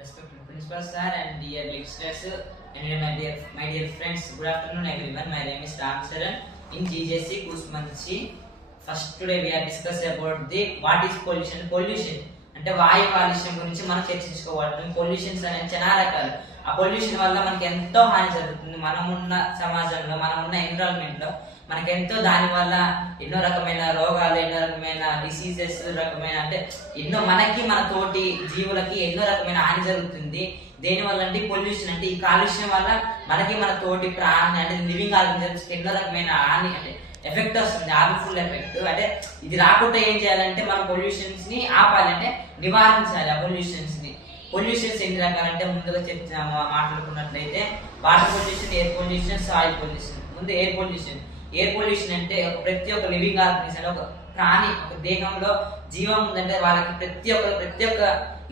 Respected principal sir and dear lecturers and my dear friends, good afternoon everyone. My name is Ram Saran in GJC Kusmanchi. First today we are discussing about the what is pollution. Pollution అంటే వాయు కాలుష్యం గురించి మనం చర్చించుకోవాలి. Pollutions అనేది చాలా రకాలు. ఆ pollution వల్ల మనకి ఎంతో హాని జరుగుతుంది. మనమున్న సమాజంలో, మనమున్న ఎన్విరాన్మెంట్ లో మనకి ఎంతో దాని వల్ల ఎన్నో రకమైన రోగాలు, ఎన్నో రకమైన డిసీజెస్, రకమైన అంటే ఎన్నో మనకి మన తోటి జీవులకి ఎన్నో రకమైన హాని జరుగుతుంది. దేని వల్ల అంటే పొల్యూషన్ అంటే ఈ కాలుష్యం వల్ల మనకి మన తోటి ప్రాణి అంటే లివింగ్ ఆర్గనిజమ్స్ ఎన్నో రకమైన హాని అంటే ఎఫెక్ట్ వస్తుంది, హార్మ్ఫుల్ ఎఫెక్ట్. అంటే ఇది రాకుండా ఏం చేయాలంటే మనం పొల్యూషన్స్ ని ఆపాలి, అంటే నివారించాలి. ఆ పొల్యూషన్స్ ని పొల్యూషన్స్ ఎన్ని రకాలంటే ముందుగా మాట్లాడుకున్నట్లయితే water pollution, air pollution, soil pollution. ముందు ఎయిర్ పొల్యూషన్. ఎయిర్ పొల్యూషన్ అంటే ప్రతి ఒక్క లివింగ్ ఆర్గనిజం ఒక ప్రాణి, ఒక దేహంలో జీవం ఉందంటే వాళ్ళకి ప్రతి ఒక్క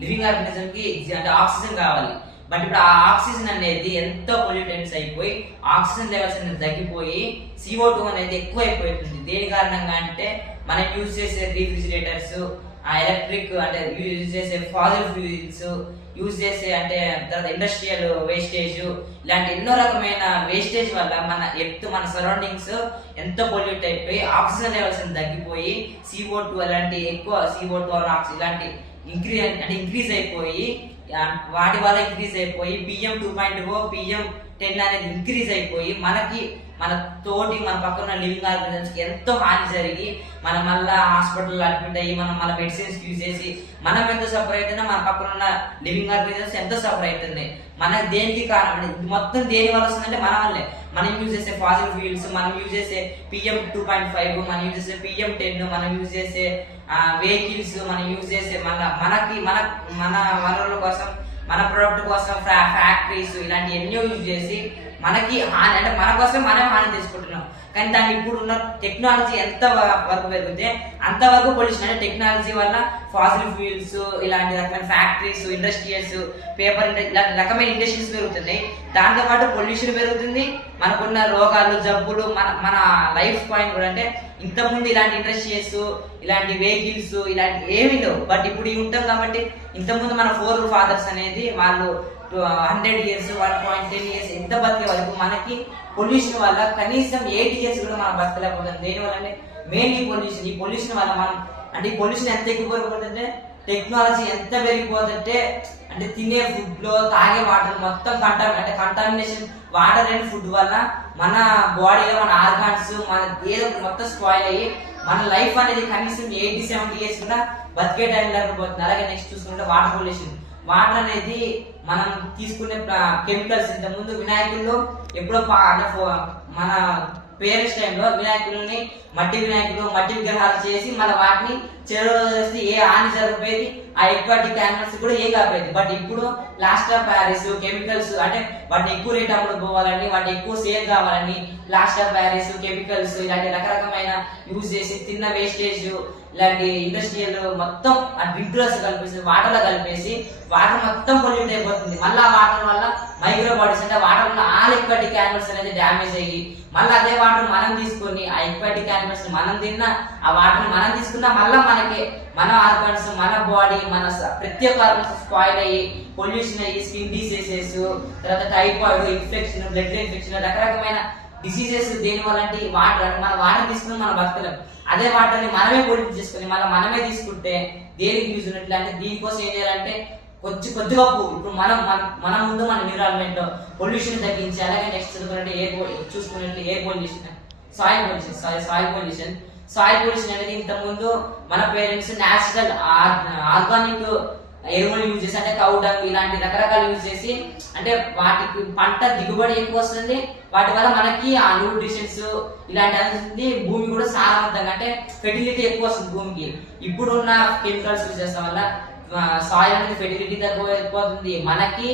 లివింగ్ ఆర్గనిజం కి అంటే ఆక్సిజన్ కావాలి. బట్ ఇప్పుడు ఆ ఆక్సిజన్ అనేది ఎంతో పొల్యూటెంట్స్ అయిపోయి ఆక్సిజన్ లెవెల్స్ అనేది తగ్గిపోయి CO2 అనేది ఎక్కువ అయిపోతుంది. దేని కారణంగా అంటే మనం యూజ్ చేసే రిఫ్రిజిరేటర్స్, ఎలక్ట్రిక్ అంటే యూజ్ చేసే ఫాజిల్ ఫ్యూల్స్, యూజ్ చేసే అంటే తర్వాత ఇండస్ట్రియల్ వేస్టేజ్, ఇలాంటి ఎన్నో రకమైన వేస్టేజ్ వల్ల మన సరౌండింగ్స్ ఎంతో పొల్యూట్ అయిపోయి ఆక్సిజన్ లెవెల్స్ తగ్గిపోయి CO2 అలాంటి ఎక్కువ CO2 ఇలాంటి ఇంక్రీజ్ అయిపోయి వాటి వల్ల ఇంక్రీజ్ అయిపోయి PM 2.0 PM 10 అనేది ఇంక్రీజ్ అయిపోయి మన పక్కన లివింగ్ ఆర్గనిజమ్స్ కి ఎంతో హాని జరిగి మనం మళ్ళా హాస్పిటల్ అడ్మిట్ అయ్యి మనం మన మెడిసిన్స్ యూజ్ చేసి మనం ఎంత సఫర్ అవుతున్నా మన పక్కన ఉన్న లివింగ్ ఆర్గనిజమ్స్ ఎంతో సఫర్ అవుతున్నాయి. మనకి దేనికి కారణం ఇది మొత్తం దేని వల్ల వస్తుందంటే మన వల్లే. మనం యూజ్ చేసే ఫాజిల్ ఫ్యూల్స్, మనం యూజ్ చేసే PM 2.5, మనం యూజ్ చేసే PM 10, మనం యూజ్ చేసే వెహికల్స్, మనం యూజ్ చేసే మన వనరుల కోసం, మన ప్రొడక్ట్ కోసం ఫ్యాక్టరీస్ ఇలాంటి ఎన్నో యూజ్ చేసి మనకి హాని అంటే మన కోసం మనం హాని తీసుకుంటున్నాం. కానీ దాన్ని ఇప్పుడు ఉన్న టెక్నాలజీ ఎంత వరకు పెరిగితే అంతవరకు పొల్యూషన్ అంటే టెక్నాలజీ వల్ల ఫాసిల్ ఫ్యూల్స్ ఇలాంటి రకమైన ఫ్యాక్టరీస్, ఇండస్ట్రియల్స్, పేపర్ ఇలాంటి రకమైన ఇండస్ట్రీస్ పెరుగుతున్నాయి. దాంతో పాటు పొల్యూషన్ పెరుగుతుంది, మనకున్న రోగాలు, జబ్బులు, మన లైఫ్ పాయింట్ కూడా అంటే ఇంతకుముందు ఇలాంటి ఇండస్ట్రియల్స్, ఇలాంటి వెహికల్స్ ఇలాంటి ఏమీ లేవు. బట్ ఇప్పుడు ఇవి ఉంటాం కాబట్టి ఇంతకుముందు మన ఫాదర్స్ అనేది వాళ్ళు 100 years 1.10 years ఎంత బతికే వరకు మనకి పొల్యూషన్ వల్ల కనీసం 8 years కూడా మనం బతకలేకపోతుంది. దేనివల్ల అంటే మెయిన్ ఈ పొల్యూషన్ వల్ల మనం అంటే ఈ పొల్యూషన్ ఎంత ఎక్కువైపోతుందంటే టెక్నాలజీ ఎంత పెరిగిపోతుంటే అంటే తినే ఫుడ్ లో, తాగే వాటర్ మొత్తం కంటామినేషన్ వాటర్ అండ్ ఫుడ్ వల్ల మన బాడీలో మన ఆర్గాన్స్ మన ఏదో మొత్తం స్పాయిల్ అయ్యి మన లైఫ్ అనేది కనీసం 80-70 years కూడా బతికే టైం లేకపోతుంది. అలాగే నెక్స్ట్ చూసుకుంటే వాటర్ పొల్యూషన్. వాటర్ అనేది మనం తీసుకునే కెమికల్స్. ఇంత ముందు వినాయకుల్లో ఎప్పుడో మన పేరెంట్స్ టైంలో వినాయకులని మట్టి విగ్రహాలు చేసి మన వాటిని చెరువులో చేసి ఏ హాని జరగకపోయేది, ఆ ఎక్వాటిక్ యానిమల్స్ కూడా ఏం కాకపోయేది. బట్ ఇప్పుడు ప్లాస్టర్ ఆఫ్ ప్యారిస్ కెమికల్స్ అంటే వాటిని ఎక్కువ రేట్ అమ్ముడుకోవాలని, వాటిని ఎక్కువ సేల్ కావాలని ప్లాస్టర్ ఆఫ్ ప్యారిస్ కెమికల్స్ ఇలాంటి రకరకమైన యూజ్ చేసి తిన్న వేస్టేజ్ ఇలాంటి ఇండస్ట్రియల్ మొత్తం ఆ డ్రింక్ లో కలిపేసి వాటర్ లో కలిపేసి వాటర్ మొత్తం పొల్యూట్ అయిపోతుంది. మళ్ళీ ఆ వాటర్ వల్ల మైక్రో బాడీస్ అంటే వాటర్ లో ఆల్ ఎక్వాటిక్ యానిమల్స్ అనేది డ్యామేజ్ అయ్యి మళ్ళీ అదే వాటర్ మనం తీసుకొని ఆ ఎక్వాటిక్ యానిమల్స్ మనం తిన్నా, ఆ వాటర్ మనం తీసుకున్నా మళ్ళీ మన ఆర్గన్స్, మన బాడీ, మన ప్రతి ఒక్క ఆర్గన్స్ స్పాయిల్ అయ్యి పొల్యూషన్ అయ్యి స్కిన్ డిసీజెస్, తర్వాత టైఫాయిడ్ ఇన్ఫెక్షన్, బ్లడ్ ఇన్ఫెక్షన్, రకరకమైన డిసీజెస్ దేని వల్ల అంటే వాటర్ మన వాటర్ తీసుకుని మనం బతకలేం. అదే వాటర్ని మనమే పొల్యూట్ చేసుకుని మనమే తీసుకుంటే దేనికి యూజ్ ఉన్నట్లు అంటే దీనికోసం ఏం చేయాలంటే కొద్దిగా ఇప్పుడు మన ముందు మన ఎన్విరాన్మెంట్ పొల్యూషన్ తగ్గించి అలాగే నెక్స్ట్ చూసుకున్నట్లు ఎయిర్ పొల్యూషన్, సాయిల్ పొల్యూషన్ అనేది ఇంత ముందు మన పేరెంట్స్ నేచురల్ ఆర్గానిక్ ఎరువులు యూజ్ చేసి అంటే కౌ డంగ్ ఇలాంటి రకరకాలు యూజ్ చేసి అంటే వాటికి పంట దిగుబడి ఎక్కువ వస్తుంది. వాటి వల్ల మనకి ఆ న్యూట్రిషన్స్ ఇలాంటి అనేది భూమి కూడా సారవంతంగా అంటే ఫెర్టిలిటీ ఎక్కువ వస్తుంది భూమికి. ఇప్పుడున్న కెమికల్స్ యూజ్ చేస్తాం వల్ల సాయిల్ అనేది ఫెర్టిలిటీ తగ్గిపోతుంది, మనకి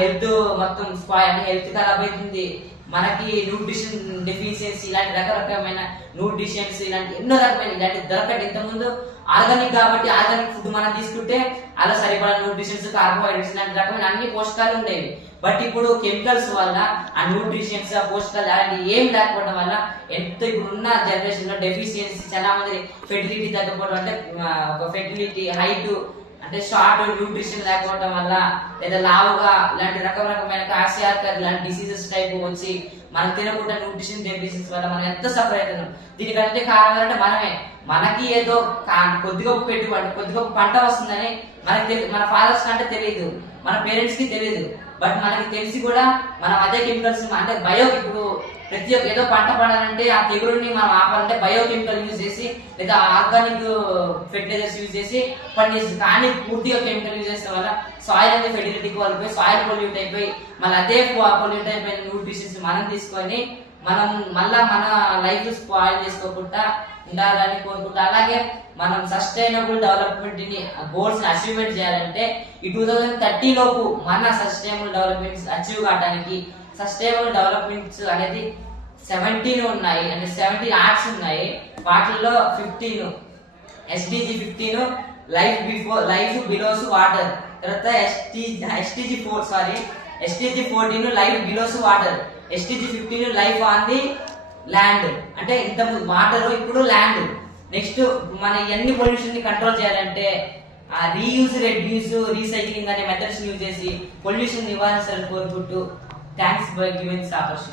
హెల్త్ మొత్తం స్పాయిల్ అంటే హెల్త్ ఖరాబ్ అవుతుంది, మనకి న్యూట్రిషన్ డెఫిషియన్సీ ఇలాంటి రకరకమైన న్యూట్రిషన్స్ ఇలాంటి ఎన్నో రకమైన ఇలాంటి దొరకటి. ఇంతకుముందు ఆర్గానిక్ కాబట్టి ఆర్గానిక్ ఫుడ్ మనం తీసుకుంటే అలా సరిపడా న్యూట్రిషన్స్, కార్బోహైడ్రేట్స్ ఇలాంటి రకమైన అన్ని పోషకాలు ఉండేవి. బట్ ఇప్పుడు కెమికల్స్ వల్ల ఆ న్యూట్రిషన్స్, ఆ పోషకాలు అలాంటి ఏం లేకపోవడం వల్ల ఇప్పుడున్న జనరేషన్ లో డెఫిషియన్సీ చాలా మంది ఫెర్టిలిటీ తగ్గిపోవడం అంటే ఒక ఫెర్టిలిటీ హైట్ అంటే షార్ట్ న్యూట్రిషన్ లేకపోవడం వల్ల లేదా లావుగా ఇలాంటి రకమైన కాసియార్కర్ ఇలాంటి డిసీజెస్ టైప్ వచ్చి మనం తినకుండా న్యూట్రిషన్ డెఫిషియన్సీ వల్ల మనం ఎంత సఫర్ అవుతున్నాం. దీనికంటే కారణం అంటే మనమే. మనకి ఏదో కొద్దిగా పెట్టుబడి కొద్దిగా పంట వస్తుందని మనకి మన ఫాదర్స్ అంటే తెలియదు, మన పేరెంట్స్ కి తెలియదు. బట్ మనకి తెలిసి కూడా మనం అదే కెమికల్స్ అంటే ఇప్పుడు ప్రతి ఒక్క ఏదో పంట పండాలంటే ఆ తెగులుని మనం ఆపాలంటే బయోకెమికల్ యూజ్ చేసి లేదా ఆర్గానిక్ ఫెర్టిలైజర్స్ యూజ్ చేసి పండిస్తుంది. కానీ పూర్తిగా కెమికల్ యూజ్ చేసే వల్ల సాయిల్ అనేది ఫెర్టిలిటీ కోల్పోయి సాయిల్ పొల్యూట్ అయిపోయి మళ్ళీ అదే పొల్యూట్ అయిపోయిన న్యూట్రిషన్స్ మనం తీసుకొని మనం మళ్ళా మన లైఫ్ స్పాయిల్ చేసుకోకుండా ఉండాలని కోరుకుంటా. అలాగే మనం సస్టైనబుల్ డెవలప్మెంట్ ని గోల్స్ ని అచీవ్మెంట్ చేయాలంటే ఈ 2030 లోపు మన సస్టైనబుల్ డెవలప్మెంట్స్ అచీవ్ కావడానికి సస్టైనబుల్ డెవలప్మెంట్స్ అనేది 17 ఉన్నాయి, అంటే 17 ఆర్ట్స్ ఉన్నాయి. వాటిల్లో 15 SDG 15 లైఫ్ బిలోస్ వాటర్, తర్వాత SDG 14 life బిలోస్ water, SDG 15 life on the land. అంటే ఇంత వాటర్ ఇప్పుడు ల్యాండ్. నెక్స్ట్ మన ఇవన్నీ పొల్యూషన్ ని కంట్రోల్ చేయాలంటే రీయూజ్, రెడ్యూస్, రీసైక్లింగ్ అనే మెథడ్స్ యూజ్ చేసి పొల్యూషన్ నివారించాలని కోరుకుంటూ thanks for giving this opportunity.